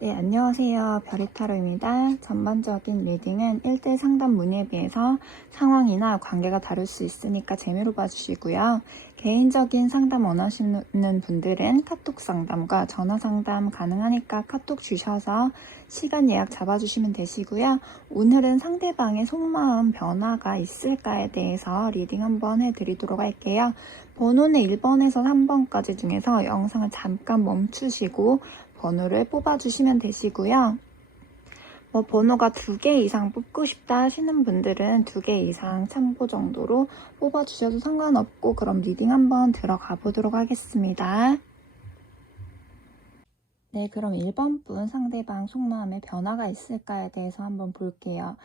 네, 안녕하세요. 별이타로입니다. 전반적인 리딩은 1대1 상담 문의에 비해서 상황이나 관계가 다를 수 있으니까 재미로 봐주시고요. 개인적인 상담 원하시는 분들은 카톡 상담과 전화 상담 가능하니까 카톡 주셔서 시간 예약 잡아주시면 되시고요. 오늘은 상대방의 속마음 변화가 있을까에 대해서 리딩 한번 해드리도록 할게요. 번호는 1번에서 3번까지 중에서 영상을 잠깐 멈추시고 번호를 뽑아주시면 되시고요. 번호가 2개 이상 뽑고 싶다 하시는 분들은 2개 이상 참고 정도로 뽑아주셔도 상관없고, 그럼 리딩 한번 들어가 보도록 하겠습니다. 네, 그럼 1번 분 상대방 속마음에 변화가 있을까에 대해서 한번 볼게요.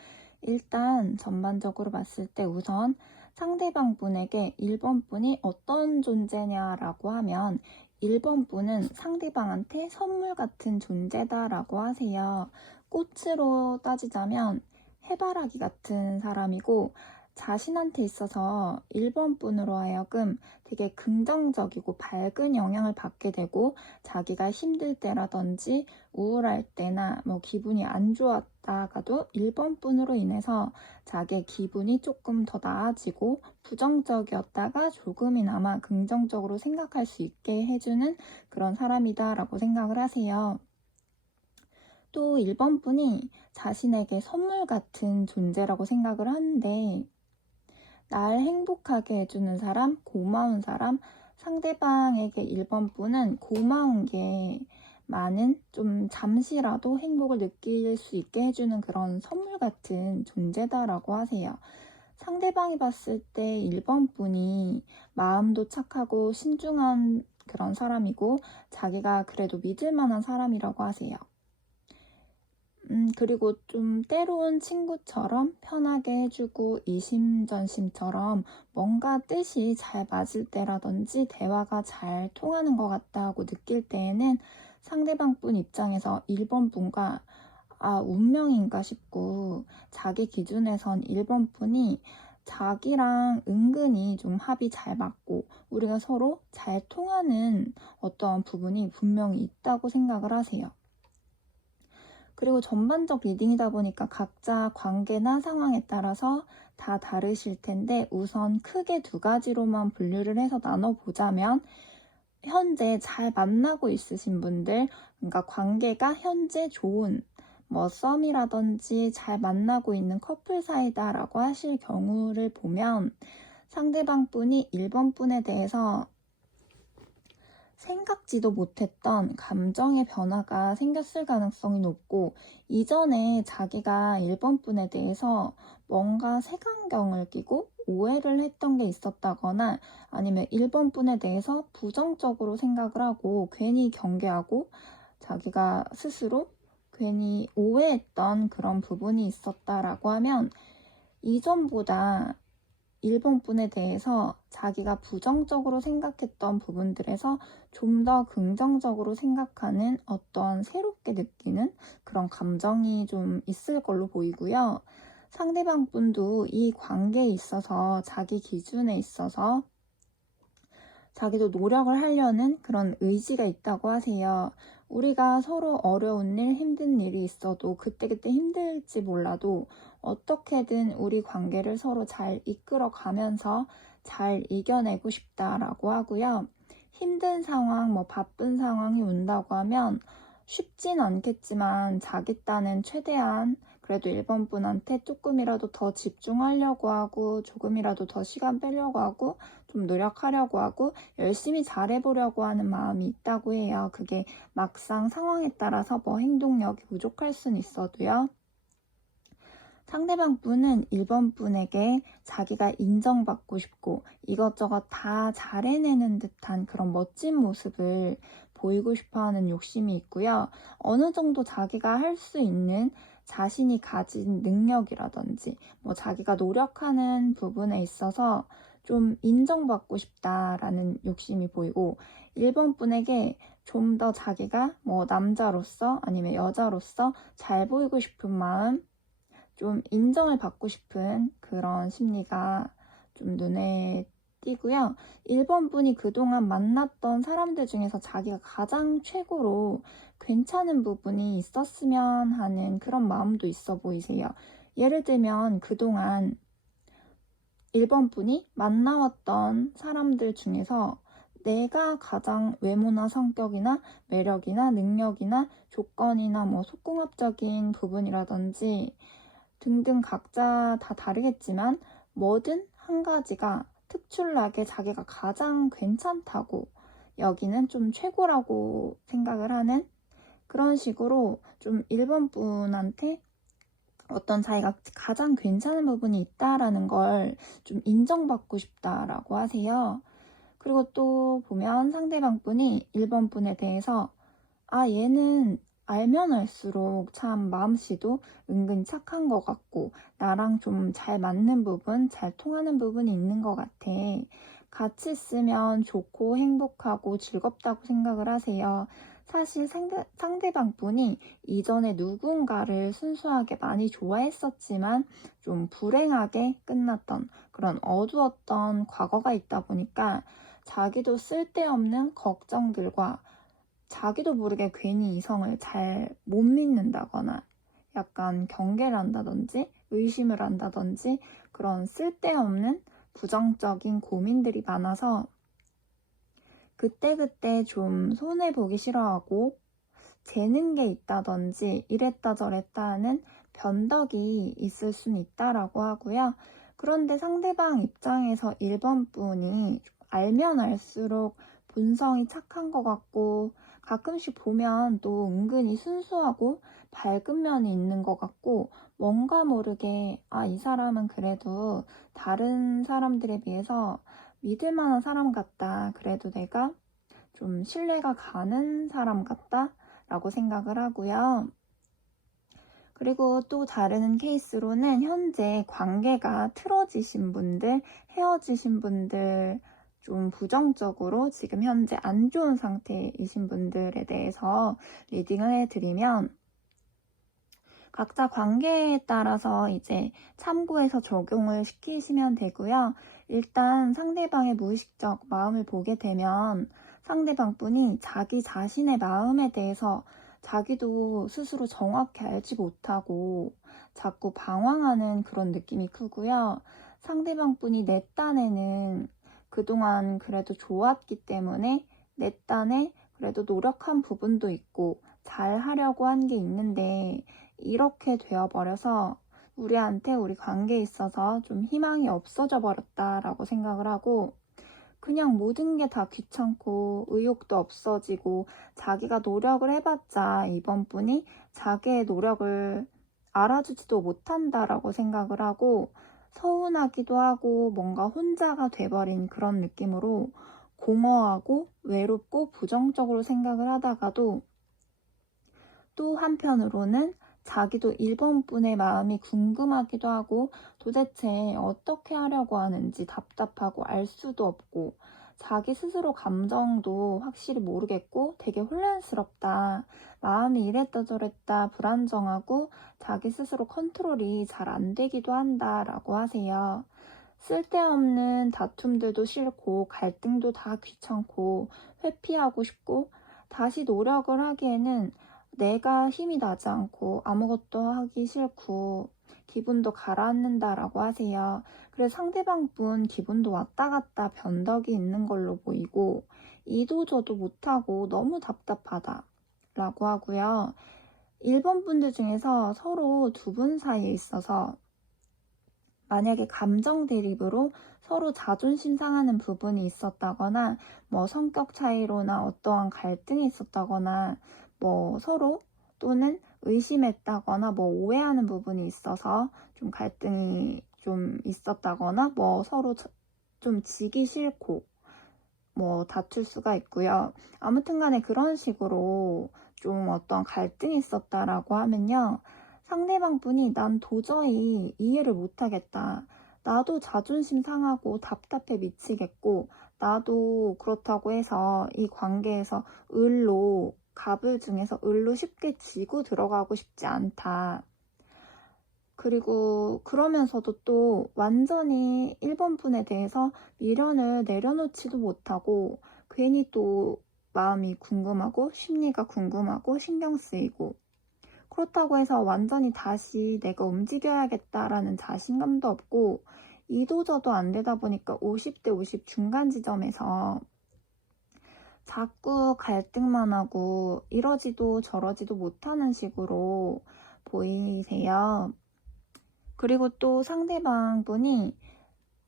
일단 전반적으로 봤을 때 우선 상대방 분에게 1번 분이 어떤 존재냐라고 하면 1번 분은 상대방한테 선물 같은 존재다라고 하세요. 꽃으로 따지자면 해바라기 같은 사람이고, 자신한테 있어서 1번 분으로 하여금 되게 긍정적이고 밝은 영향을 받게 되고, 자기가 힘들 때라든지 우울할 때나 기분이 안 좋았다가도 1번 분으로 인해서 자기의 기분이 조금 더 나아지고, 부정적이었다가 조금이나마 긍정적으로 생각할 수 있게 해주는 그런 사람이다라고 생각을 하세요. 또 1번 분이 자신에게 선물 같은 존재라고 생각을 하는데, 날 행복하게 해주는 사람, 고마운 사람, 상대방에게 1번 분은 고마운 게 많은, 좀 잠시라도 행복을 느낄 수 있게 해주는 그런 선물 같은 존재다라고 하세요. 상대방이 봤을 때 1번 분이 마음도 착하고 신중한 그런 사람이고, 자기가 그래도 믿을 만한 사람이라고 하세요. 그리고 좀 때로운 친구처럼 편하게 해주고, 이심전심처럼 뭔가 뜻이 잘 맞을 때라든지 대화가 잘 통하는 것 같다고 느낄 때에는 상대방 분 입장에서 1번 분과 운명인가 싶고, 자기 기준에선 1번 분이 자기랑 은근히 좀 합이 잘 맞고 우리가 서로 잘 통하는 어떤 부분이 분명히 있다고 생각을 하세요. 그리고 전반적 리딩이다 보니까 각자 관계나 상황에 따라서 다 다르실 텐데, 우선 크게 2가지로만 분류를 해서 나눠보자면, 현재 잘 만나고 있으신 분들, 그러니까 관계가 현재 좋은 썸이라든지 잘 만나고 있는 커플 사이다라고 하실 경우를 보면, 상대방 분이 1번 분에 대해서 생각지도 못했던 감정의 변화가 생겼을 가능성이 높고, 이전에 자기가 1번 분에 대해서 뭔가 색안경을 끼고 오해를 했던 게 있었다거나, 아니면 1번 분에 대해서 부정적으로 생각을 하고 괜히 경계하고 자기가 스스로 괜히 오해했던 그런 부분이 있었다라고 하면, 이전보다 1번 분에 대해서 자기가 부정적으로 생각했던 부분들에서 좀 더 긍정적으로 생각하는, 어떤 새롭게 느끼는 그런 감정이 좀 있을 걸로 보이고요. 상대방 분도 이 관계에 있어서 자기 기준에 있어서 자기도 노력을 하려는 그런 의지가 있다고 하세요. 우리가 서로 어려운 일, 힘든 일이 있어도 그때그때 힘들지 몰라도 어떻게든 우리 관계를 서로 잘 이끌어 가면서 잘 이겨내고 싶다라고 하고요. 힘든 상황, 바쁜 상황이 온다고 하면 쉽진 않겠지만 자기 딴엔 최대한 그래도 1번 분한테 조금이라도 더 집중하려고 하고, 조금이라도 더 시간 빼려고 하고, 좀 노력하려고 하고 열심히 잘해보려고 하는 마음이 있다고 해요. 그게 막상 상황에 따라서 행동력이 부족할 수는 있어도요. 상대방 분은 1번 분에게 자기가 인정받고 싶고 이것저것 다 잘해내는 듯한 그런 멋진 모습을 보이고 싶어하는 욕심이 있고요. 어느 정도 자기가 할 수 있는, 자신이 가진 능력이라든지 자기가 노력하는 부분에 있어서 좀 인정받고 싶다라는 욕심이 보이고, 1번 분에게 좀 더 자기가 남자로서 아니면 여자로서 잘 보이고 싶은 마음, 좀 인정을 받고 싶은 그런 심리가 좀 눈에 띄고요. 1번 분이 그동안 만났던 사람들 중에서 자기가 가장 최고로 괜찮은 부분이 있었으면 하는 그런 마음도 있어 보이세요. 예를 들면 그동안 1번 분이 만나왔던 사람들 중에서 내가 가장 외모나 성격이나 매력이나 능력이나 조건이나 뭐 속궁합적인 부분이라든지 등등 각자 다 다르겠지만 뭐든 한 가지가 특출나게 자기가 가장 괜찮다고 여기는 좀 최고라고 생각을 하는 그런 식으로 좀 1번 분한테 어떤 자기가 가장 괜찮은 부분이 있다라는 걸 좀 인정받고 싶다라고 하세요. 그리고 또 보면 상대방 분이 1번 분에 대해서 얘는 알면 알수록 참 마음씨도 은근 착한 것 같고 나랑 좀 잘 맞는 부분, 잘 통하는 부분이 있는 것 같아. 같이 있으면 좋고 행복하고 즐겁다고 생각을 하세요. 사실 상대방 분이 이전에 누군가를 순수하게 많이 좋아했었지만 좀 불행하게 끝났던 그런 어두웠던 과거가 있다 보니까 자기도 쓸데없는 걱정들과 자기도 모르게 괜히 이성을 잘 못 믿는다거나 약간 경계를 한다든지 의심을 한다든지 그런 쓸데없는 부정적인 고민들이 많아서 그때그때 좀 손해보기 싫어하고 재는 게 있다든지 이랬다 저랬다 하는 변덕이 있을 수는 있다라고 하고요. 그런데 상대방 입장에서 1번 분이 알면 알수록 본성이 착한 것 같고 가끔씩 보면 또 은근히 순수하고 밝은 면이 있는 것 같고 뭔가 모르게 이 사람은 그래도 다른 사람들에 비해서 믿을 만한 사람 같다. 그래도 내가 좀 신뢰가 가는 사람 같다. 라고 생각을 하고요. 그리고 또 다른 케이스로는 현재 관계가 틀어지신 분들, 헤어지신 분들, 좀 부정적으로 지금 현재 안 좋은 상태이신 분들에 대해서 리딩을 해드리면 각자 관계에 따라서 이제 참고해서 적용을 시키시면 되고요. 일단 상대방의 무의식적 마음을 보게 되면 상대방 분이 자기 자신의 마음에 대해서 자기도 스스로 정확히 알지 못하고 자꾸 방황하는 그런 느낌이 크고요. 상대방 분이 내 딴에는 그동안 그래도 좋았기 때문에 내 딴에 그래도 노력한 부분도 있고 잘 하려고 한 게 있는데 이렇게 되어버려서 우리한테 우리 관계에 있어서 좀 희망이 없어져 버렸다라고 생각을 하고 그냥 모든 게 다 귀찮고 의욕도 없어지고 자기가 노력을 해봤자 이번 분이 자기의 노력을 알아주지도 못한다라고 생각을 하고 서운하기도 하고 뭔가 혼자가 돼버린 그런 느낌으로 공허하고 외롭고 부정적으로 생각을 하다가도 또 한편으로는 자기도 1번 분의 마음이 궁금하기도 하고 도대체 어떻게 하려고 하는지 답답하고 알 수도 없고 자기 스스로 감정도 확실히 모르겠고 되게 혼란스럽다. 마음이 이랬다 저랬다 불안정하고 자기 스스로 컨트롤이 잘 안 되기도 한다라고 하세요. 쓸데없는 다툼들도 싫고 갈등도 다 귀찮고 회피하고 싶고 다시 노력을 하기에는 내가 힘이 나지 않고 아무것도 하기 싫고 기분도 가라앉는다라고 하세요. 그래서 상대방 분 기분도 왔다 갔다 변덕이 있는 걸로 보이고 이도저도 못하고 너무 답답하다라고 하고요. 1번 분들 중에서 서로 두 분 사이에 있어서 만약에 감정 대립으로 서로 자존심 상하는 부분이 있었다거나 뭐 성격 차이로나 어떠한 갈등이 있었다거나 뭐 서로 또는 의심했다거나 뭐 오해하는 부분이 있어서 좀 갈등이 좀 있었다거나 뭐 서로 좀 지기 싫고 뭐 다툴 수가 있고요. 아무튼 간에 그런 식으로 좀 어떤 갈등이 있었다라고 하면요. 상대방 분이 난 도저히 이해를 못하겠다. 나도 자존심 상하고 답답해 미치겠고 나도 그렇다고 해서 이 관계에서 갑을 중에서 을로 쉽게 지고 들어가고 싶지 않다. 그리고 그러면서도 또 완전히 1번 분에 대해서 미련을 내려놓지도 못하고 괜히 또 마음이 궁금하고 심리가 궁금하고 신경 쓰이고 그렇다고 해서 완전히 다시 내가 움직여야겠다라는 자신감도 없고 이도저도 안 되다 보니까 50대 50 중간 지점에서 자꾸 갈등만 하고 이러지도 저러지도 못하는 식으로 보이세요. 그리고 또 상대방 분이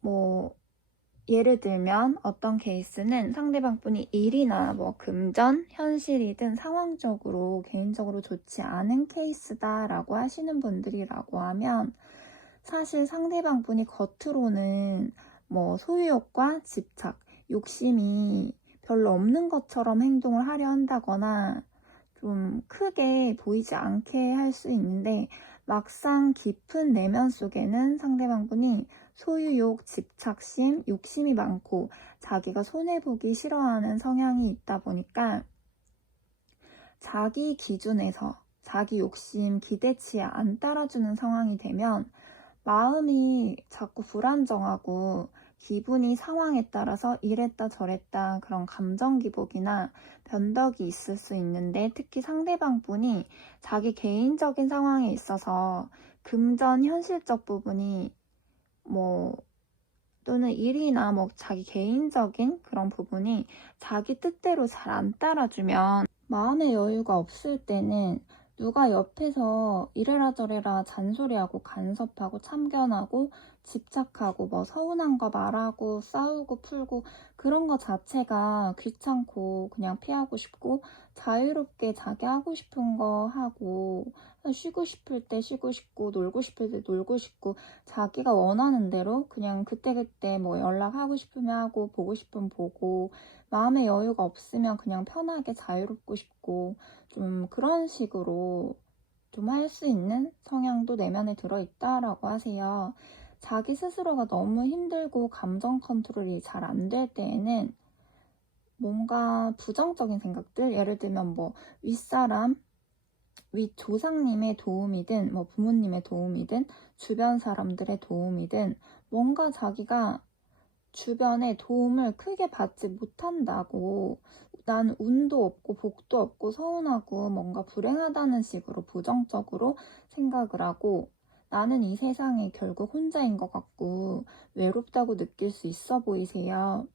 뭐 예를 들면 어떤 케이스는 상대방 분이 일이나 뭐 금전, 현실이든 상황적으로 개인적으로 좋지 않은 케이스다라고 하시는 분들이라고 하면 사실 상대방 분이 겉으로는 뭐 소유욕과 집착, 욕심이 별로 없는 것처럼 행동을 하려 한다거나 좀 크게 보이지 않게 할 수 있는데 막상 깊은 내면 속에는 상대방 분이 소유욕, 집착심, 욕심이 많고 자기가 손해보기 싫어하는 성향이 있다 보니까 자기 기준에서 자기 욕심, 기대치에 안 따라주는 상황이 되면 마음이 자꾸 불안정하고 기분이 상황에 따라서 이랬다 저랬다 그런 감정 기복이나 변덕이 있을 수 있는데 특히 상대방 분이 자기 개인적인 상황에 있어서 금전 현실적 부분이 뭐 또는 일이나 뭐 자기 개인적인 그런 부분이 자기 뜻대로 잘 안 따라주면 마음의 여유가 없을 때는 누가 옆에서 이래라 저래라 잔소리하고 간섭하고 참견하고 집착하고 뭐 서운한 거 말하고 싸우고 풀고 그런 거 자체가 귀찮고 그냥 피하고 싶고 자유롭게 자기 하고 싶은 거 하고 쉬고 싶을 때 쉬고 싶고 놀고 싶을 때 놀고 싶고 자기가 원하는 대로 그냥 그때그때 뭐 연락하고 싶으면 하고 보고 싶으면 보고 마음의 여유가 없으면 그냥 편하게 자유롭고 싶고 좀 그런 식으로 좀 할 수 있는 성향도 내면에 들어있다라고 하세요. 자기 스스로가 너무 힘들고 감정 컨트롤이 잘 안 될 때에는 뭔가 부정적인 생각들, 예를 들면 뭐 윗사람, 윗조상님의 도움이든 뭐 부모님의 도움이든 주변 사람들의 도움이든 뭔가 자기가 주변에 도움을 크게 받지 못한다고 난 운도 없고 복도 없고 서운하고 뭔가 불행하다는 식으로 부정적으로 생각을 하고 나는 이 세상에 결국 혼자인 것 같고 외롭다고 느낄 수 있어 보이세요.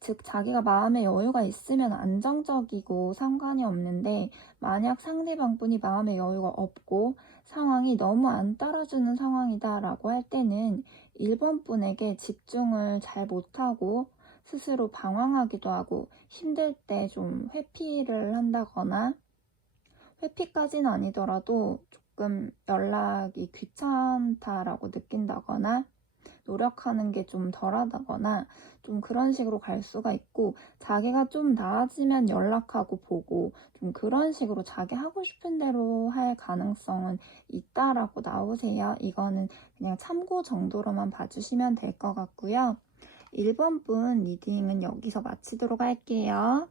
즉 자기가 마음의 여유가 있으면 안정적이고 상관이 없는데 만약 상대방 분이 마음의 여유가 없고 상황이 너무 안 따라주는 상황이다 라고 할 때는 1번 분에게 집중을 잘 못하고 스스로 방황하기도 하고 힘들 때 좀 회피를 한다거나 회피까지는 아니더라도 조금 연락이 귀찮다라고 느낀다거나 노력하는 게 좀 덜하다거나 좀 그런 식으로 갈 수가 있고 자기가 좀 나아지면 연락하고 보고 좀 그런 식으로 자기 하고 싶은 대로 할 가능성은 있다라고 나오세요. 이거는 그냥 참고 정도로만 봐주시면 될 것 같고요. 1번 분 리딩은 여기서 마치도록 할게요.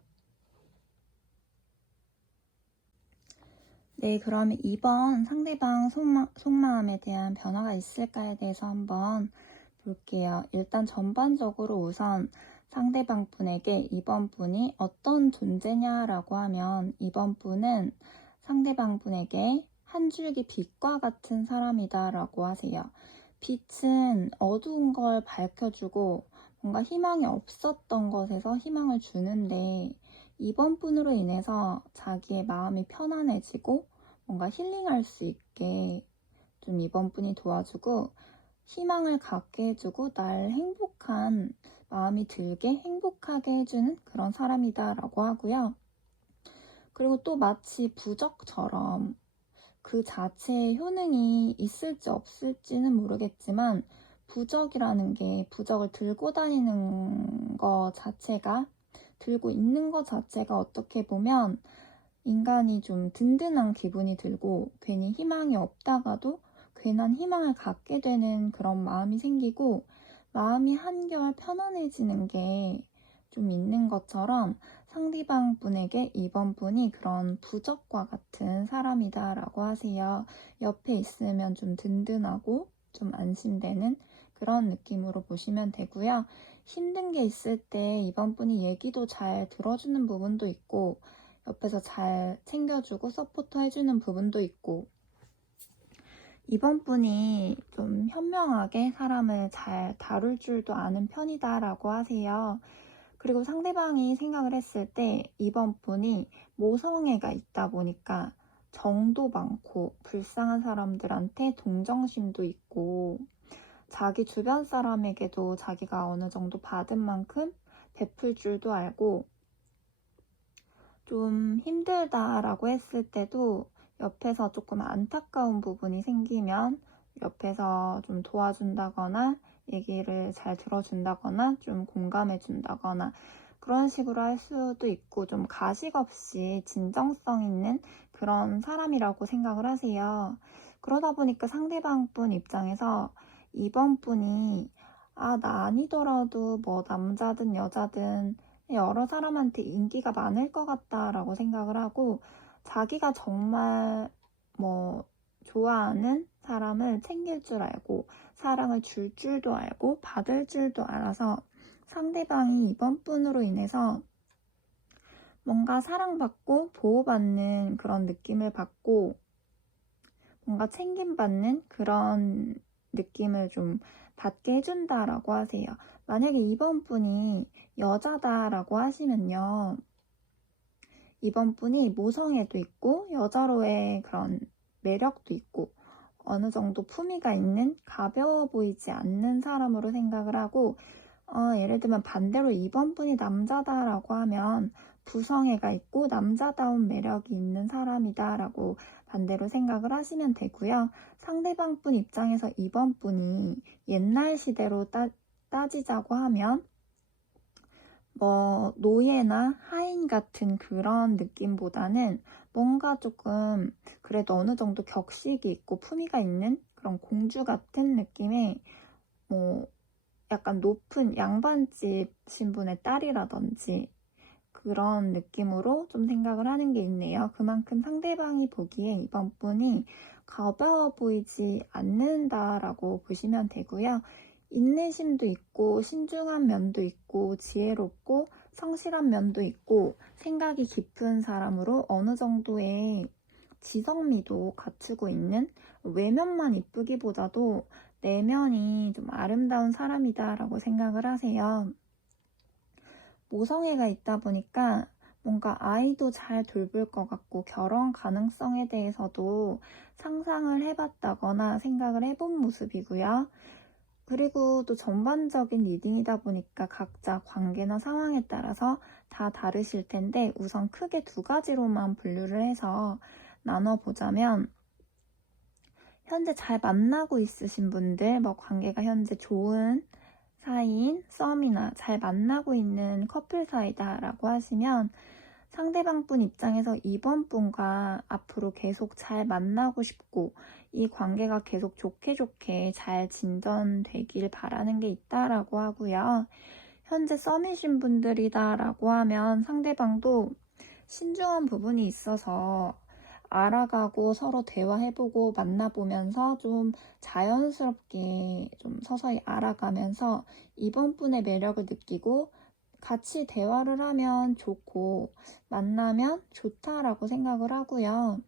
네, 그러면 2번 상대방 속마음에 대한 변화가 있을까에 대해서 한번 볼게요. 일단 전반적으로 우선 상대방 분에게 이번 분이 어떤 존재냐라고 하면 이번 분은 상대방 분에게 한 줄기 빛과 같은 사람이다 라고 하세요. 빛은 어두운 걸 밝혀주고 뭔가 희망이 없었던 것에서 희망을 주는데 이번 분으로 인해서 자기의 마음이 편안해지고 뭔가 힐링할 수 있게 좀 이번 분이 도와주고 희망을 갖게 해주고 날 행복한 마음이 들게 행복하게 해주는 그런 사람이다 라고 하고요. 그리고 또 마치 부적처럼 그 자체의 효능이 있을지 없을지는 모르겠지만 부적이라는 게 부적을 들고 다니는 거 자체가 들고 있는 것 자체가 어떻게 보면 인간이 좀 든든한 기분이 들고 괜히 희망이 없다가도 괜한 희망을 갖게 되는 그런 마음이 생기고 마음이 한결 편안해지는 게 좀 있는 것처럼 상대방 분에게 이번 분이 그런 부적과 같은 사람이다라고 하세요. 옆에 있으면 좀 든든하고 좀 안심되는 그런 느낌으로 보시면 되고요. 힘든 게 있을 때 이번 분이 얘기도 잘 들어주는 부분도 있고 옆에서 잘 챙겨주고 서포터 해주는 부분도 있고 이번 분이 좀 현명하게 사람을 잘 다룰 줄도 아는 편이다라고 하세요. 그리고 상대방이 생각을 했을 때 이번 분이 모성애가 있다 보니까 정도 많고 불쌍한 사람들한테 동정심도 있고 자기 주변 사람에게도 자기가 어느 정도 받은 만큼 베풀 줄도 알고 좀 힘들다라고 했을 때도 옆에서 조금 안타까운 부분이 생기면 옆에서 좀 도와준다거나 얘기를 잘 들어준다거나 좀 공감해준다거나 그런 식으로 할 수도 있고 좀 가식 없이 진정성 있는 그런 사람이라고 생각을 하세요. 그러다 보니까 상대방 분 입장에서 이번 분이 나 아니더라도 뭐 남자든 여자든 여러 사람한테 인기가 많을 것 같다라고 생각을 하고 자기가 정말 뭐 좋아하는 사람을 챙길 줄 알고 사랑을 줄 줄도 알고 받을 줄도 알아서 상대방이 이번 분으로 인해서 뭔가 사랑받고 보호받는 그런 느낌을 받고 뭔가 챙김받는 그런 느낌을 좀 받게 해준다라고 하세요. 만약에 이번 분이 여자다라고 하시면요. 이번 분이 모성애도 있고 여자로의 그런 매력도 있고 어느 정도 품위가 있는 가벼워 보이지 않는 사람으로 생각을 하고 예를 들면 반대로 이번 분이 남자다라고 하면 부성애가 있고 남자다운 매력이 있는 사람이다라고 반대로 생각을 하시면 되고요. 상대방 분 입장에서 이번 분이 옛날 시대로 따지자고 하면 뭐 노예나 하인 같은 그런 느낌보다는 뭔가 조금 그래도 어느 정도 격식이 있고 품위가 있는 그런 공주 같은 느낌의 뭐 약간 높은 양반집 신분의 딸이라든지 그런 느낌으로 좀 생각을 하는 게 있네요. 그만큼 상대방이 보기에 이번 분이 가벼워 보이지 않는다라고 보시면 되고요. 인내심도 있고 신중한 면도 있고 지혜롭고 성실한 면도 있고 생각이 깊은 사람으로 어느 정도의 지성미도 갖추고 있는 외면만 이쁘기보다도 내면이 좀 아름다운 사람이다라고 생각을 하세요. 모성애가 있다 보니까 뭔가 아이도 잘 돌볼 것 같고 결혼 가능성에 대해서도 상상을 해봤다거나 생각을 해본 모습이고요. 그리고 또 전반적인 리딩이다 보니까 각자 관계나 상황에 따라서 다 다르실 텐데 우선 크게 두 가지로만 분류를 해서 나눠보자면 현재 잘 만나고 있으신 분들, 뭐 관계가 현재 좋은 사이인 썸이나 잘 만나고 있는 커플 사이다라고 하시면 상대방 분 입장에서 이번 분과 앞으로 계속 잘 만나고 싶고 이 관계가 계속 좋게 잘 진전되길 바라는 게 있다라고 하고요. 현재 썸이신 분들이다라고 하면 상대방도 신중한 부분이 있어서 알아가고 서로 대화해보고 만나보면서 좀 자연스럽게 좀 서서히 알아가면서 이번 분의 매력을 느끼고 같이 대화를 하면 좋고 만나면 좋다라고 생각을 하고요.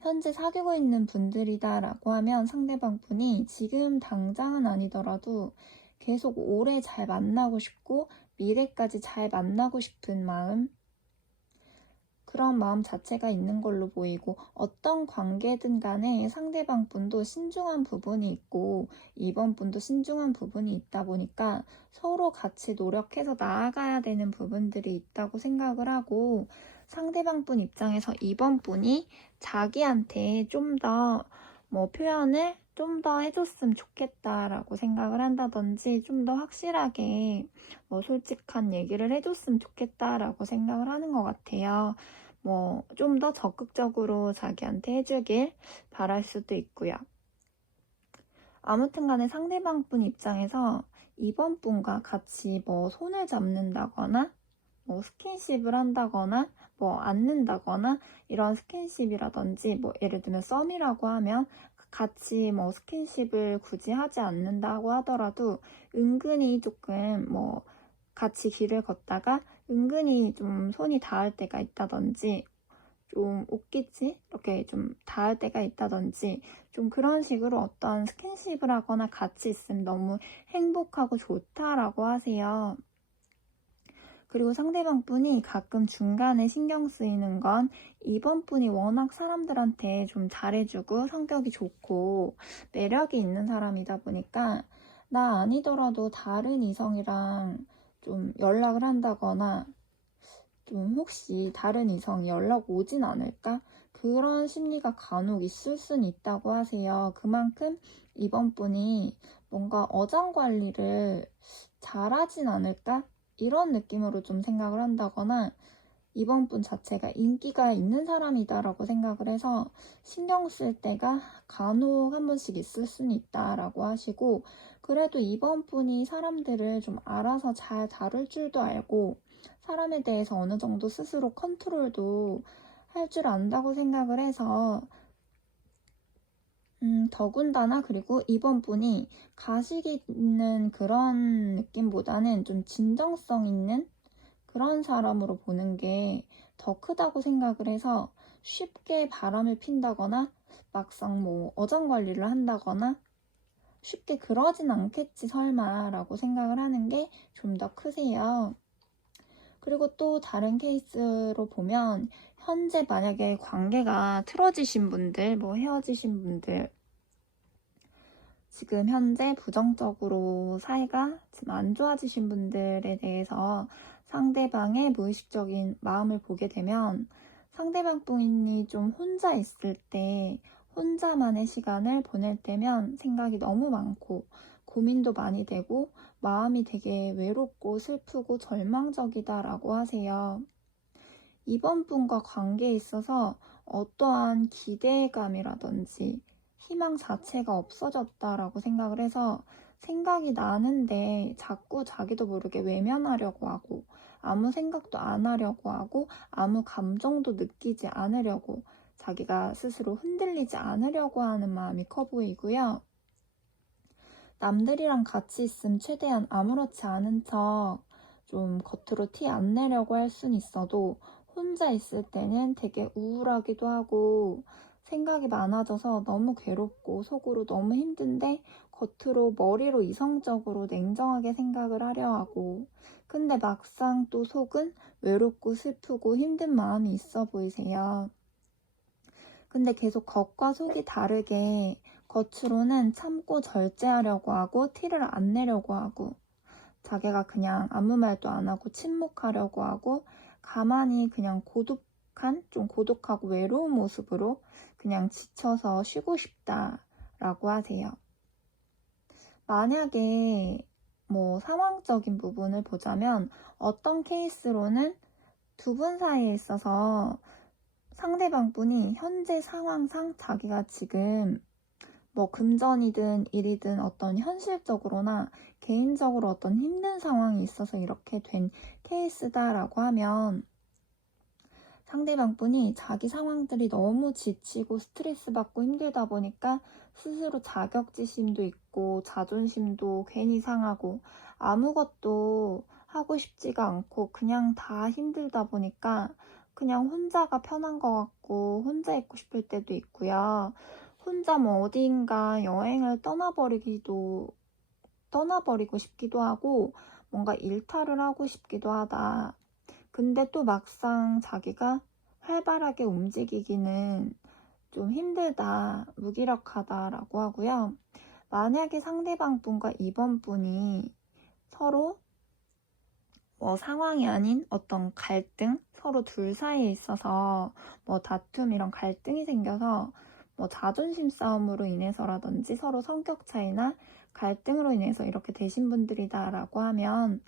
현재 사귀고 있는 분들이다라고 하면 상대방 분이 지금 당장은 아니더라도 계속 오래 잘 만나고 싶고 미래까지 잘 만나고 싶은 마음 그런 마음 자체가 있는 걸로 보이고 어떤 관계든 간에 상대방 분도 신중한 부분이 있고 이번 분도 신중한 부분이 있다 보니까 서로 같이 노력해서 나아가야 되는 부분들이 있다고 생각을 하고 상대방 분 입장에서 이번 분이 자기한테 좀 더 뭐 표현을 좀 더 해줬으면 좋겠다라고 생각을 한다든지 좀 더 확실하게 뭐 솔직한 얘기를 해줬으면 좋겠다라고 생각을 하는 것 같아요. 뭐 좀 더 적극적으로 자기한테 해주길 바랄 수도 있고요. 아무튼 간에 상대방 분 입장에서 이번 분과 같이 뭐 손을 잡는다거나 뭐 스킨십을 한다거나 뭐 안는다거나 이런 스킨십이라든지 뭐 예를 들면 썸이라고 하면 같이 뭐 스킨십을 굳이 하지 않는다고 하더라도 은근히 조금 뭐 같이 길을 걷다가 은근히 좀 손이 닿을 때가 있다든지 좀 웃기지? 이렇게 좀 닿을 때가 있다든지 좀 그런 식으로 어떤 스킨십을 하거나 같이 있으면 너무 행복하고 좋다라고 하세요. 그리고 상대방 분이 가끔 중간에 신경 쓰이는 건 이번 분이 워낙 사람들한테 좀 잘해주고 성격이 좋고 매력이 있는 사람이다 보니까 나 아니더라도 다른 이성이랑 좀 연락을 한다거나 좀 혹시 다른 이성이 연락 오진 않을까? 그런 심리가 간혹 있을 순 있다고 하세요. 그만큼 이번 분이 뭔가 어장 관리를 잘하진 않을까? 이런 느낌으로 좀 생각을 한다거나 이번 분 자체가 인기가 있는 사람이다라고 생각을 해서 신경 쓸 때가 간혹 한 번씩 있을 수는 있다라고 하시고 그래도 이번 분이 사람들을 좀 알아서 잘 다룰 줄도 알고 사람에 대해서 어느 정도 스스로 컨트롤도 할 줄 안다고 생각을 해서 더군다나 그리고 이번 분이 가식 있는 그런 느낌보다는 좀 진정성 있는 그런 사람으로 보는 게 더 크다고 생각을 해서 쉽게 바람을 핀다거나 막상 뭐 어장 관리를 한다거나 쉽게 그러진 않겠지 설마 라고 생각을 하는 게 좀 더 크세요. 그리고 또 다른 케이스로 보면 현재 만약에 관계가 틀어지신 분들, 뭐 헤어지신 분들 지금 현재 부정적으로 사이가 지금 안 좋아지신 분들에 대해서 상대방의 무의식적인 마음을 보게 되면 상대방 분이 좀 혼자 있을 때 혼자만의 시간을 보낼 때면 생각이 너무 많고 고민도 많이 되고 마음이 되게 외롭고 슬프고 절망적이다라고 하세요. 이번 분과 관계에 있어서 어떠한 기대감이라든지 희망 자체가 없어졌다라고 생각을 해서 생각이 나는데 자꾸 자기도 모르게 외면하려고 하고 아무 생각도 안 하려고 하고 아무 감정도 느끼지 않으려고 자기가 스스로 흔들리지 않으려고 하는 마음이 커 보이고요. 남들이랑 같이 있으면 최대한 아무렇지 않은 척 좀 겉으로 티 안 내려고 할 순 있어도 혼자 있을 때는 되게 우울하기도 하고 생각이 많아져서 너무 괴롭고 속으로 너무 힘든데 겉으로 머리로 이성적으로 냉정하게 생각을 하려 하고 근데 막상 또 속은 외롭고 슬프고 힘든 마음이 있어 보이세요. 근데 계속 겉과 속이 다르게 겉으로는 참고 절제하려고 하고 티를 안 내려고 하고 자기가 그냥 아무 말도 안 하고 침묵하려고 하고 가만히 그냥 좀 고독하고 외로운 모습으로 그냥 지쳐서 쉬고 싶다라고 하세요. 만약에 뭐 상황적인 부분을 보자면 어떤 케이스로는 두 분 사이에 있어서 상대방 분이 현재 상황상 자기가 지금 뭐 금전이든 일이든 어떤 현실적으로나 개인적으로 어떤 힘든 상황이 있어서 이렇게 된 케이스다라고 하면 상대방 분이 자기 상황들이 너무 지치고 스트레스 받고 힘들다 보니까 스스로 자격지심도 있고 자존심도 괜히 상하고 아무것도 하고 싶지가 않고 그냥 다 힘들다 보니까 그냥 혼자가 편한 것 같고 혼자 있고 싶을 때도 있고요. 혼자 뭐 어디인가 여행을 떠나버리고 싶기도 하고 뭔가 일탈을 하고 싶기도 하다. 근데 또 막상 자기가 활발하게 움직이기는 좀 힘들다, 무기력하다라고 하고요. 만약에 상대방 분과 이번 분이 서로 뭐 상황이 아닌 어떤 갈등, 서로 둘 사이에 있어서 뭐 다툼 이런 갈등이 생겨서 뭐 자존심 싸움으로 인해서라든지 서로 성격 차이나 갈등으로 인해서 이렇게 되신 분들이다라고 하면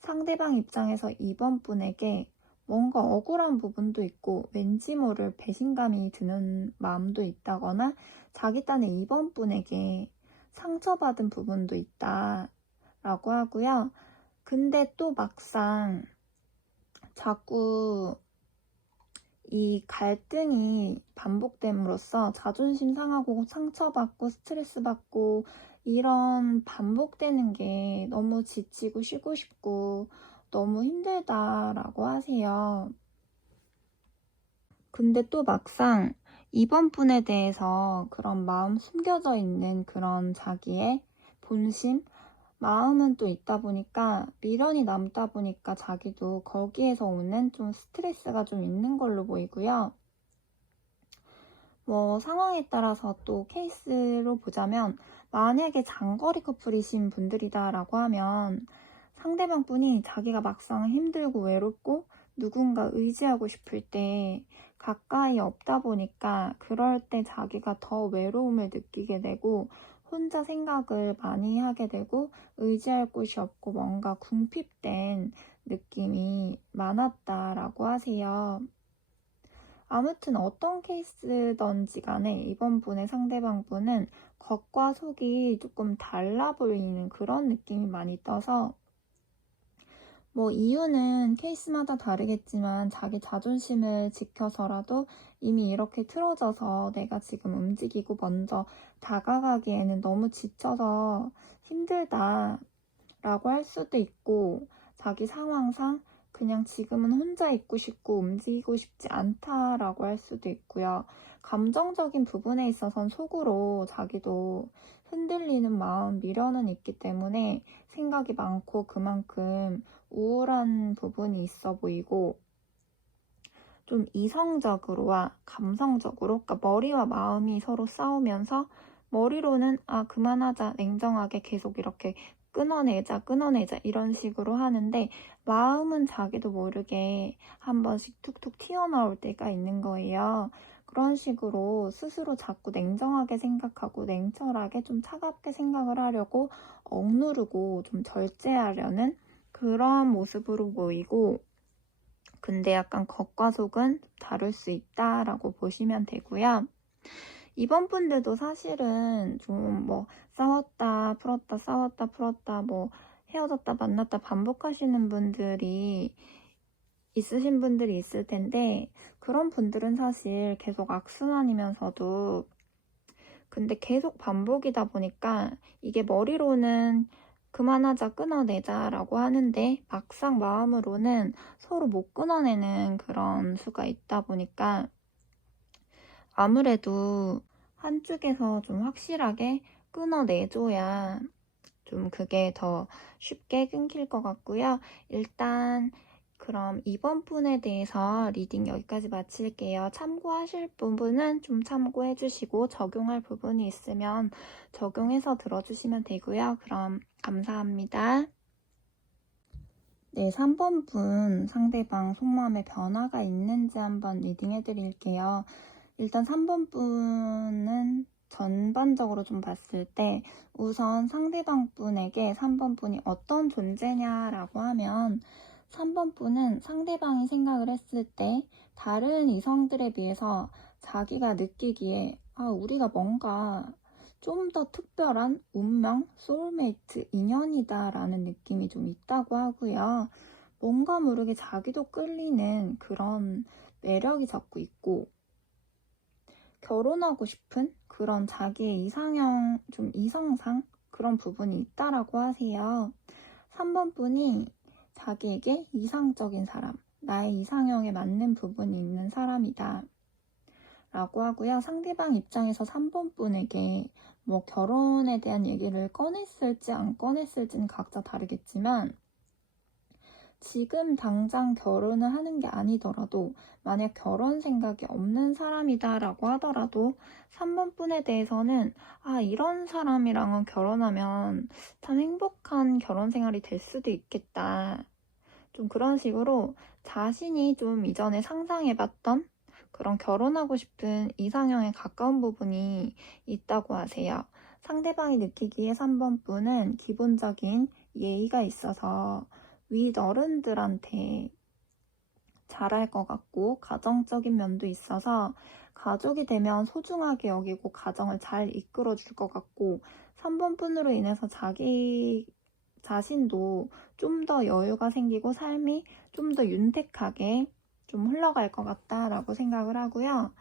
상대방 입장에서 이번 분에게 뭔가 억울한 부분도 있고 왠지 모를 배신감이 드는 마음도 있다거나 자기 딴에 이번 분에게 상처받은 부분도 있다라고 하고요. 근데 또 막상 자꾸 이 갈등이 반복됨으로써 자존심 상하고 상처받고 스트레스 받고 이런 반복되는 게 너무 지치고 쉬고 싶고 너무 힘들다라고 하세요. 근데 또 막상 이번 분에 대해서 그런 마음 숨겨져 있는 그런 자기의 본심, 마음은 또 있다 보니까 미련이 남다 보니까 자기도 거기에서 오는 좀 스트레스가 좀 있는 걸로 보이고요. 뭐 상황에 따라서 또 케이스로 보자면 만약에 장거리 커플이신 분들이다라고 하면 상대방 분이 자기가 막상 힘들고 외롭고 누군가 의지하고 싶을 때 가까이 없다 보니까 그럴 때 자기가 더 외로움을 느끼게 되고 혼자 생각을 많이 하게 되고 의지할 곳이 없고 뭔가 궁핍된 느낌이 많았다라고 하세요. 아무튼 어떤 케이스든지 간에 이번 분의 상대방 분은 겉과 속이 조금 달라 보이는 그런 느낌이 많이 떠서 뭐 이유는 케이스마다 다르겠지만 자기 자존심을 지켜서라도 이미 이렇게 틀어져서 내가 지금 움직이고 먼저 다가가기에는 너무 지쳐서 힘들다 라고 할 수도 있고 자기 상황상 그냥 지금은 혼자 있고 싶고 움직이고 싶지 않다라고 할 수도 있고요. 감정적인 부분에 있어서는 속으로 자기도 흔들리는 마음, 미련은 있기 때문에 생각이 많고 그만큼 우울한 부분이 있어 보이고 좀 이성적으로와 감성적으로, 그러니까 머리와 마음이 서로 싸우면서 머리로는 그만하자, 냉정하게 계속 이렇게 끊어내자 이런 식으로 하는데 마음은 자기도 모르게 한 번씩 툭툭 튀어나올 때가 있는 거예요. 그런 식으로 스스로 자꾸 냉정하게 생각하고 냉철하게 좀 차갑게 생각을 하려고 억누르고 좀 절제하려는 그런 모습으로 보이고, 근데 약간 겉과 속은 다를 수 있다라고 보시면 되고요. 이번 분들도 사실은 좀 뭐 싸웠다 풀었다 싸웠다 풀었다 뭐 헤어졌다 만났다 반복하시는 분들이 있으신 분들이 있을 텐데 그런 분들은 사실 계속 악순환이면서도 근데 계속 반복이다 보니까 이게 머리로는 그만하자, 끊어내자 라고 하는데 막상 마음으로는 서로 못 끊어내는 그런 수가 있다 보니까 아무래도 한쪽에서 좀 확실하게 끊어내줘야 좀 그게 더 쉽게 끊길 것 같고요. 일단 그럼 이번 분에 대해서 리딩 여기까지 마칠게요. 참고하실 부분은 좀 참고해 주시고 적용할 부분이 있으면 적용해서 들어주시면 되고요. 그럼 감사합니다. 네, 3번 분 상대방 속마음에 변화가 있는지 한번 리딩해 드릴게요. 일단 3번 분은 전반적으로 좀 봤을 때 우선 상대방 분에게 3번 분이 어떤 존재냐라고 하면 3번 분은 상대방이 생각을 했을 때 다른 이성들에 비해서 자기가 느끼기에 우리가 뭔가 좀 더 특별한 운명, 소울메이트, 인연이다 라는 느낌이 좀 있다고 하고요. 뭔가 모르게 자기도 끌리는 그런 매력이 자꾸 있고 결혼하고 싶은 그런 자기의 이상형, 좀 이성상 그런 부분이 있다라고 하세요. 3번 분이 자기에게 이상적인 사람, 나의 이상형에 맞는 부분이 있는 사람이다 라고 하고요. 상대방 입장에서 3번 분에게 뭐 결혼에 대한 얘기를 꺼냈을지 안 꺼냈을지는 각자 다르겠지만 지금 당장 결혼을 하는 게 아니더라도 만약 결혼 생각이 없는 사람이다라고 하더라도 3번 분에 대해서는 이런 사람이랑은 결혼하면 참 행복한 결혼 생활이 될 수도 있겠다. 좀 그런 식으로 자신이 좀 이전에 상상해봤던 그런 결혼하고 싶은 이상형에 가까운 부분이 있다고 하세요. 상대방이 느끼기에 3번 분은 기본적인 예의가 있어서 윗어른들한테 잘할 것 같고 가정적인 면도 있어서 가족이 되면 소중하게 여기고 가정을 잘 이끌어 줄 것 같고 3번 분으로 인해서 자기 자신도 좀 더 여유가 생기고 삶이 좀 더 윤택하게 좀 흘러갈 것 같다라고 생각을 하고요.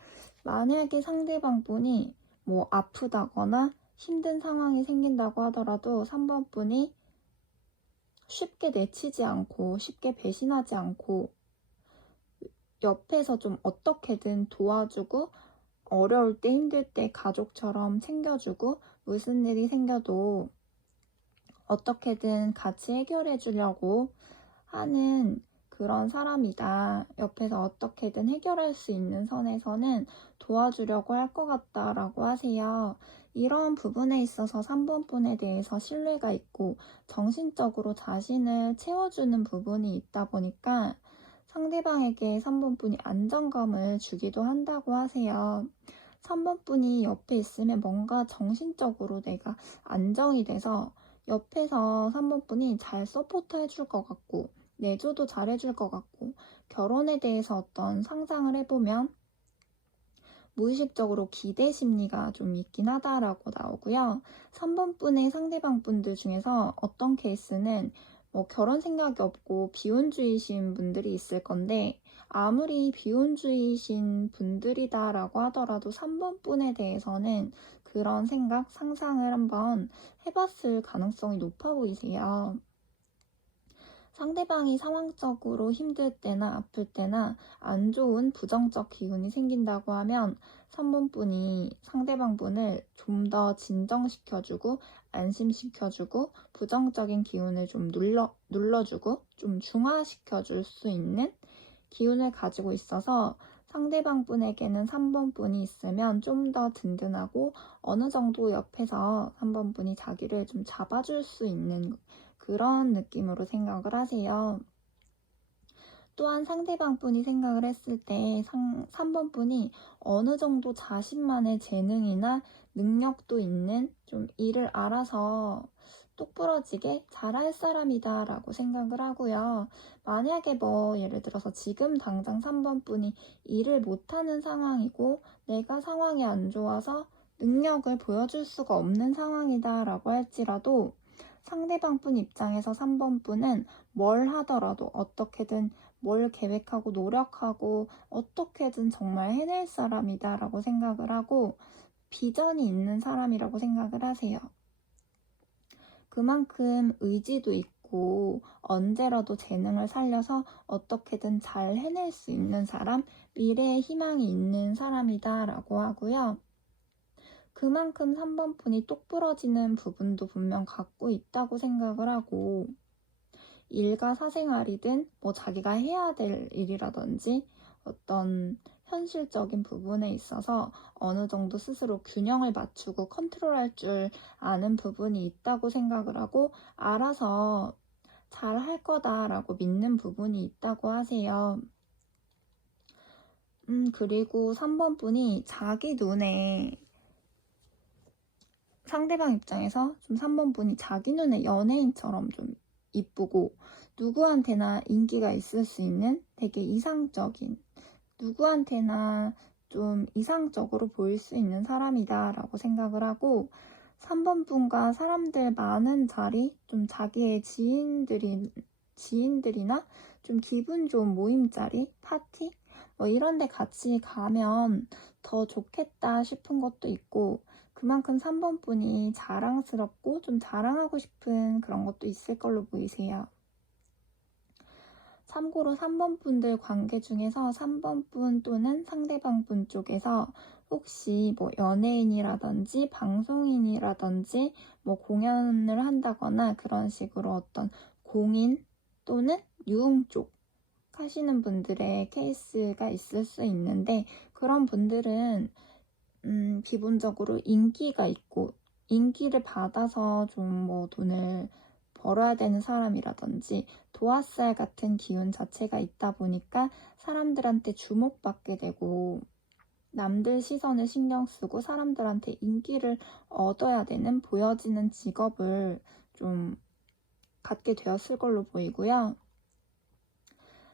만약에 상대방 분이 뭐 아프다거나 힘든 상황이 생긴다고 하더라도 3번 분이 쉽게 내치지 않고 쉽게 배신하지 않고 옆에서 좀 어떻게든 도와주고 어려울 때 힘들 때 가족처럼 챙겨주고 무슨 일이 생겨도 어떻게든 같이 해결해 주려고 하는 그런 사람이다. 옆에서 어떻게든 해결할 수 있는 선에서는 도와주려고 할 것 같다라고 하세요. 이런 부분에 있어서 3번 분에 대해서 신뢰가 있고 정신적으로 자신을 채워주는 부분이 있다 보니까 상대방에게 3번 분이 안정감을 주기도 한다고 하세요. 3번 분이 옆에 있으면 뭔가 정신적으로 내가 안정이 돼서 옆에서 3번 분이 잘 서포트 해줄 것 같고 내조도 잘 해줄 것 같고 결혼에 대해서 어떤 상상을 해보면 무의식적으로 기대 심리가 좀 있긴 하다라고 나오고요. 3번 분의 상대방 분들 중에서 어떤 케이스는 뭐 결혼 생각이 없고 비혼주의신 분들이 있을 건데 아무리 비혼주의신 분들이다라고 하더라도 3번 분에 대해서는 그런 생각, 상상을 한번 해봤을 가능성이 높아 보이세요. 상대방이 상황적으로 힘들 때나 아플 때나 안 좋은 부정적 기운이 생긴다고 하면 3번 분이 상대방 분을 좀 더 진정시켜주고 안심시켜주고 부정적인 기운을 좀 눌러주고 좀 중화시켜줄 수 있는 기운을 가지고 있어서 상대방 분에게는 3번 분이 있으면 좀 더 든든하고 어느 정도 옆에서 3번 분이 자기를 좀 잡아줄 수 있는 그런 느낌으로 생각을 하세요. 또한 상대방 분이 생각을 했을 때 3번 분이 어느 정도 자신만의 재능이나 능력도 있는 좀 일을 알아서 똑부러지게 잘할 사람이다 라고 생각을 하고요. 만약에 뭐 예를 들어서 지금 당장 3번 분이 일을 못하는 상황이고 내가 상황이 안 좋아서 능력을 보여줄 수가 없는 상황이다 라고 할지라도 상대방 분 입장에서 3번 분은 뭘 하더라도 어떻게든 뭘 계획하고 노력하고 어떻게든 정말 해낼 사람이다 라고 생각을 하고 비전이 있는 사람이라고 생각을 하세요. 그만큼 의지도 있고 언제라도 재능을 살려서 어떻게든 잘 해낼 수 있는 사람, 미래에 희망이 있는 사람이다 라고 하고요. 그만큼 3번 분이 똑부러지는 부분도 분명 갖고 있다고 생각을 하고 일과 사생활이든 뭐 자기가 해야 될 일이라든지 어떤 현실적인 부분에 있어서 어느 정도 스스로 균형을 맞추고 컨트롤할 줄 아는 부분이 있다고 생각을 하고 알아서 잘 할 거다라고 믿는 부분이 있다고 하세요. 그리고 3번 분이 자기 눈에 상대방 입장에서 좀 3번 분이 자기 눈에 연예인처럼 좀 이쁘고 누구한테나 인기가 있을 수 있는 되게 이상적인 누구한테나 좀 이상적으로 보일 수 있는 사람이다 라고 생각을 하고 3번 분과 사람들 많은 자리 좀 자기의 지인들이나 좀 기분 좋은 모임 자리 파티 뭐 이런 데 같이 가면 더 좋겠다 싶은 것도 있고 그만큼 3번 분이 자랑스럽고 좀 자랑하고 싶은 그런 것도 있을 걸로 보이세요. 참고로 3번 분들 관계 중에서 3번 분 또는 상대방 분 쪽에서 혹시 뭐 연예인이라든지 방송인이라든지 뭐 공연을 한다거나 그런 식으로 어떤 공인 또는 유흥 쪽 하시는 분들의 케이스가 있을 수 있는데 그런 분들은 기본적으로 인기가 있고 인기를 받아서 좀 뭐 돈을 벌어야 되는 사람이라든지 도화살 같은 기운 자체가 있다 보니까 사람들한테 주목받게 되고 남들 시선을 신경 쓰고 사람들한테 인기를 얻어야 되는 보여지는 직업을 좀 갖게 되었을 걸로 보이고요.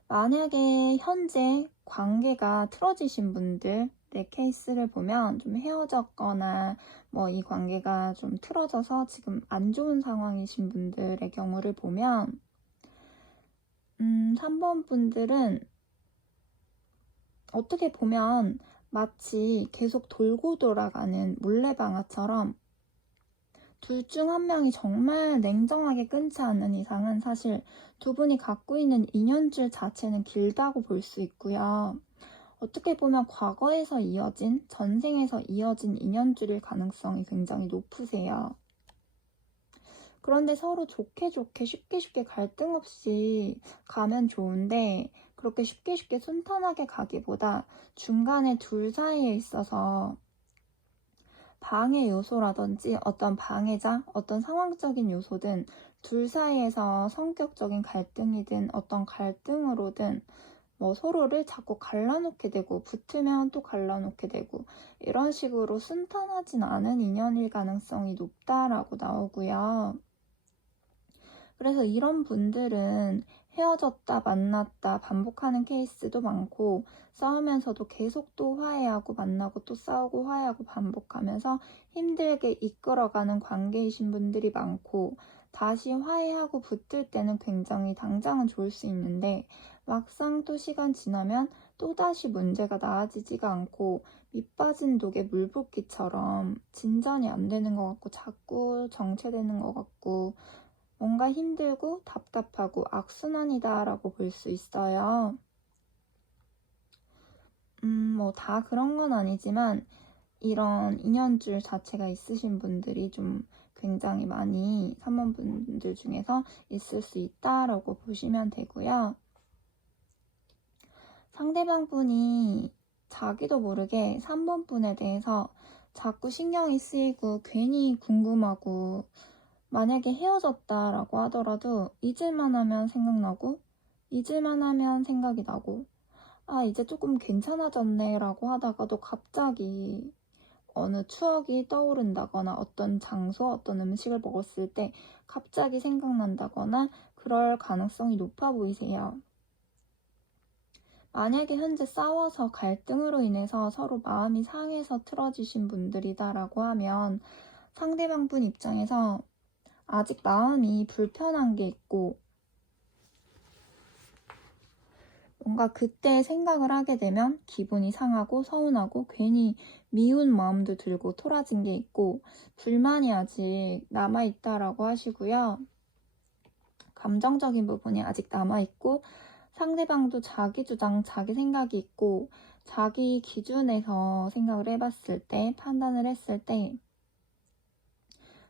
만약에 현재 관계가 틀어지신 분들 내 케이스를 보면 좀 헤어졌거나 뭐 이 관계가 좀 틀어져서 지금 안 좋은 상황이신 분들의 경우를 보면 3번 분들은 어떻게 보면 마치 계속 돌고 돌아가는 물레방아처럼 둘 중 한 명이 정말 냉정하게 끊지 않는 이상은 사실 두 분이 갖고 있는 인연줄 자체는 길다고 볼 수 있고요. 어떻게 보면 과거에서 이어진, 전생에서 이어진 인연줄일 가능성이 굉장히 높으세요. 그런데 서로 좋게 쉽게 갈등 없이 가면 좋은데 그렇게 쉽게 순탄하게 가기보다 중간에 둘 사이에 있어서 방해 요소라든지 어떤 방해자, 어떤 상황적인 요소든 둘 사이에서 성격적인 갈등이든 어떤 갈등으로든 뭐 서로를 자꾸 갈라놓게 되고 붙으면 또 갈라놓게 되고 이런 식으로 순탄하진 않은 인연일 가능성이 높다라고 나오고요. 그래서 이런 분들은 헤어졌다 만났다 반복하는 케이스도 많고 싸우면서도 계속 또 화해하고 만나고 또 싸우고 화해하고 반복하면서 힘들게 이끌어가는 관계이신 분들이 많고 다시 화해하고 붙을 때는 굉장히 당장은 좋을 수 있는데 막상 또 시간 지나면 또다시 문제가 나아지지가 않고 밑빠진 독에 물 붓기처럼 진전이 안 되는 것 같고 자꾸 정체되는 것 같고 뭔가 힘들고 답답하고 악순환이다라고 볼 수 있어요. 뭐 다 그런 건 아니지만 이런 인연줄 자체가 있으신 분들이 좀 굉장히 많이 3번 분들 중에서 있을 수 있다라고 보시면 되고요. 상대방 분이 자기도 모르게 3번 분에 대해서 자꾸 신경이 쓰이고 괜히 궁금하고 만약에 헤어졌다라고 하더라도 잊을만 하면 생각나고 잊을만 하면 생각이 나고 아 이제 조금 괜찮아졌네 라고 하다가도 갑자기 어느 추억이 떠오른다거나 어떤 장소, 어떤 음식을 먹었을 때 갑자기 생각난다거나 그럴 가능성이 높아 보이세요. 만약에 현재 싸워서 갈등으로 인해서 서로 마음이 상해서 틀어지신 분들이다라고 하면 상대방 분 입장에서 아직 마음이 불편한 게 있고 뭔가 그때 생각을 하게 되면 기분이 상하고 서운하고 괜히 미운 마음도 들고 토라진 게 있고 불만이 아직 남아있다라고 하시고요. 감정적인 부분이 아직 남아있고 상대방도 자기 주장, 자기 생각이 있고 자기 기준에서 생각을 해봤을 때, 판단을 했을 때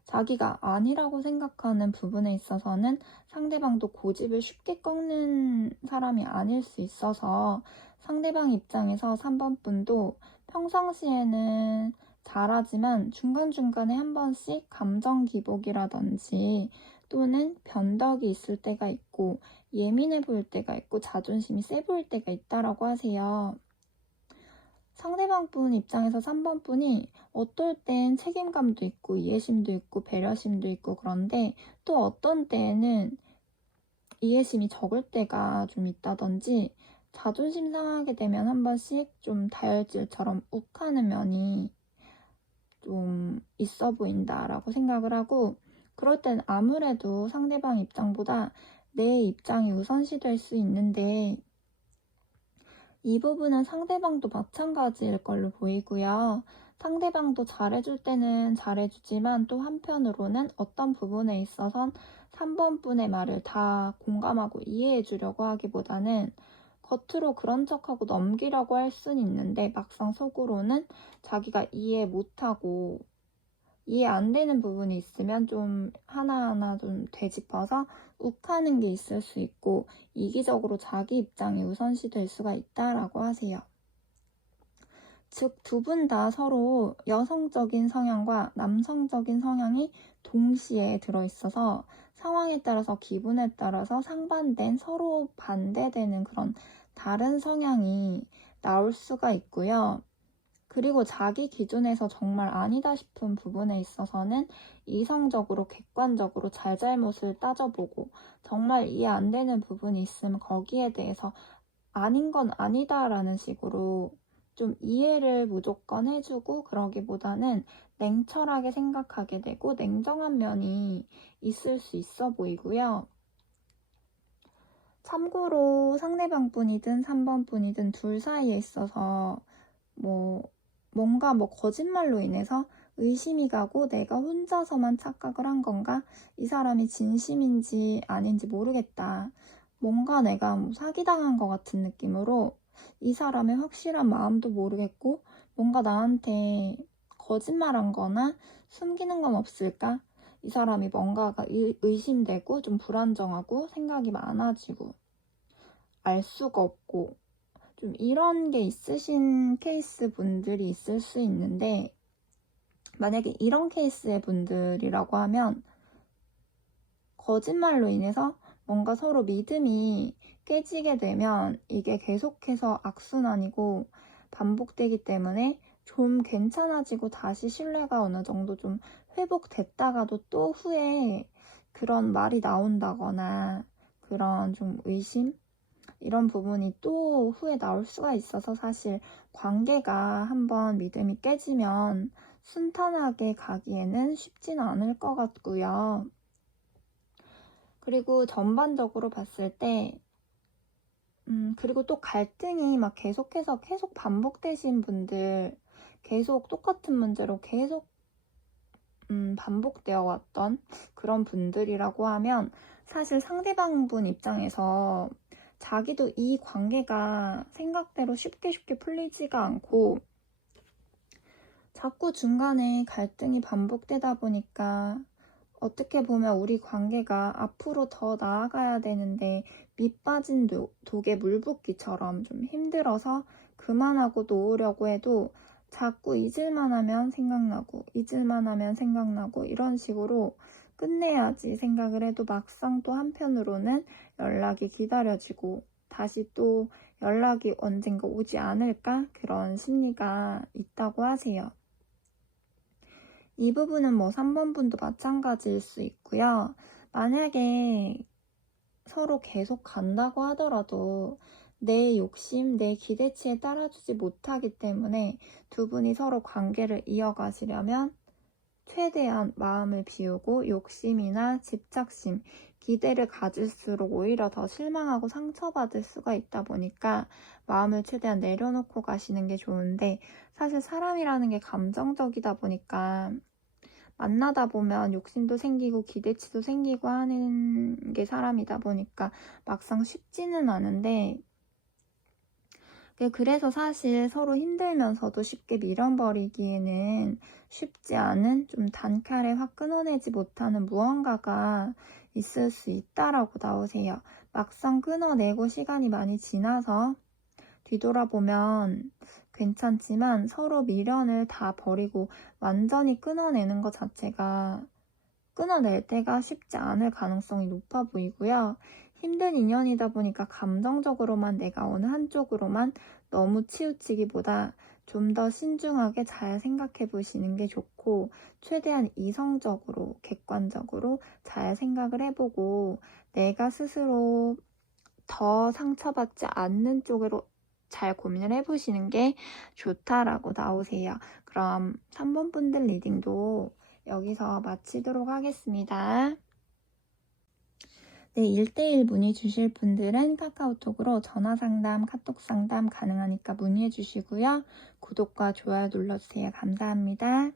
자기가 아니라고 생각하는 부분에 있어서는 상대방도 고집을 쉽게 꺾는 사람이 아닐 수 있어서 상대방 입장에서 3번 분도 평상시에는 잘하지만 중간중간에 한 번씩 감정 기복이라든지 또는 변덕이 있을 때가 있고 예민해 보일 때가 있고 자존심이 세 보일 때가 있다라고 하세요. 상대방 분 입장에서 3번 분이 어떨 땐 책임감도 있고 이해심도 있고 배려심도 있고 그런데 또 어떤 때에는 이해심이 적을 때가 좀 있다든지 자존심 상하게 되면 한 번씩 좀 다혈질처럼 욱하는 면이 좀 있어 보인다라고 생각을 하고 그럴 땐 아무래도 상대방 입장보다 내 입장이 우선시될 수 있는데 이 부분은 상대방도 마찬가지일 걸로 보이고요. 상대방도 잘해줄 때는 잘해주지만 또 한편으로는 어떤 부분에 있어선 3번 분의 말을 다 공감하고 이해해주려고 하기보다는 겉으로 그런 척하고 넘기려고 할 수는 있는데 막상 속으로는 자기가 이해 못하고 이해 안 되는 부분이 있으면 좀 하나하나 좀 되짚어서 욱하는 게 있을 수 있고 이기적으로 자기 입장이 우선시 될 수가 있다라고 하세요. 즉, 두 분 다 서로 여성적인 성향과 남성적인 성향이 동시에 들어있어서 상황에 따라서 기분에 따라서 상반된 서로 반대되는 그런 다른 성향이 나올 수가 있고요. 그리고 자기 기준에서 정말 아니다 싶은 부분에 있어서는 이성적으로 객관적으로 잘잘못을 따져보고 정말 이해 안 되는 부분이 있으면 거기에 대해서 아닌 건 아니다라는 식으로 좀 이해를 무조건 해주고 그러기보다는 냉철하게 생각하게 되고 냉정한 면이 있을 수 있어 보이고요. 참고로 상대방 분이든 3번 분이든 둘 사이에 있어서 뭔가 거짓말로 인해서 의심이 가고 내가 혼자서만 착각을 한 건가? 이 사람이 진심인지 아닌지 모르겠다. 뭔가 내가 사기당한 것 같은 느낌으로 이 사람의 확실한 마음도 모르겠고 뭔가 나한테 거짓말한 거나 숨기는 건 없을까? 이 사람이 뭔가가 의심되고 좀 불안정하고 생각이 많아지고 알 수가 없고 좀 이런 게 있으신 케이스 분들이 있을 수 있는데 만약에 이런 케이스의 분들이라고 하면 거짓말로 인해서 뭔가 서로 믿음이 깨지게 되면 이게 계속해서 악순환이고 반복되기 때문에 좀 괜찮아지고 다시 신뢰가 어느 정도 좀 회복됐다가도 또 후에 그런 말이 나온다거나 그런 좀 의심? 이런 부분이 또 후에 나올 수가 있어서 사실 관계가 한번 믿음이 깨지면 순탄하게 가기에는 쉽지는 않을 것 같고요. 그리고 전반적으로 봤을 때 그리고 또 갈등이 계속해서 계속 반복되신 분들, 계속 똑같은 문제로 계속 반복되어 왔던 그런 분들이라고 하면 사실 상대방 분 입장에서 자기도 이 관계가 생각대로 쉽게 풀리지가 않고 자꾸 중간에 갈등이 반복되다 보니까 어떻게 보면 우리 관계가 앞으로 더 나아가야 되는데 밑 빠진 독에 물 붓기처럼 좀 힘들어서 그만하고 놓으려고 해도 자꾸 잊을만 하면 생각나고 잊을만 하면 생각나고 이런 식으로 끝내야지 생각을 해도 막상 또 한편으로는 연락이 기다려지고 다시 또 연락이 언젠가 오지 않을까 그런 심리가 있다고 하세요. 이 부분은 3번 분도 마찬가지일 수 있고요. 만약에 서로 계속 간다고 하더라도 내 욕심, 내 기대치에 따라주지 못하기 때문에 두 분이 서로 관계를 이어가시려면 최대한 마음을 비우고 욕심이나 집착심, 기대를 가질수록 오히려 더 실망하고 상처받을 수가 있다 보니까 마음을 최대한 내려놓고 가시는 게 좋은데 사실 사람이라는 게 감정적이다 보니까 만나다 보면 욕심도 생기고 기대치도 생기고 하는 게 사람이다 보니까 막상 쉽지는 않은데 그래서 사실 서로 힘들면서도 쉽게 밀어버리기에는 쉽지 않은 좀 단칼에 확 끊어내지 못하는 무언가가 있을 수 있다라고 나오세요. 막상 끊어내고 시간이 많이 지나서 뒤돌아보면 괜찮지만 서로 미련을 다 버리고 완전히 끊어내는 것 자체가 끊어낼 때가 쉽지 않을 가능성이 높아 보이고요. 힘든 인연이다 보니까 감정적으로만 내가 어느 한쪽으로만 너무 치우치기보다 좀 더 신중하게 잘 생각해 보시는 게 좋고 최대한 이성적으로 객관적으로 잘 생각을 해보고 내가 스스로 더 상처받지 않는 쪽으로 잘 고민을 해보시는 게 좋다라고 나오세요. 그럼 3번 분들 리딩도 여기서 마치도록 하겠습니다. 네, 1대1 문의 주실 분들은 카카오톡으로 전화상담, 카톡상담 가능하니까 문의해 주시고요. 구독과 좋아요 눌러주세요. 감사합니다.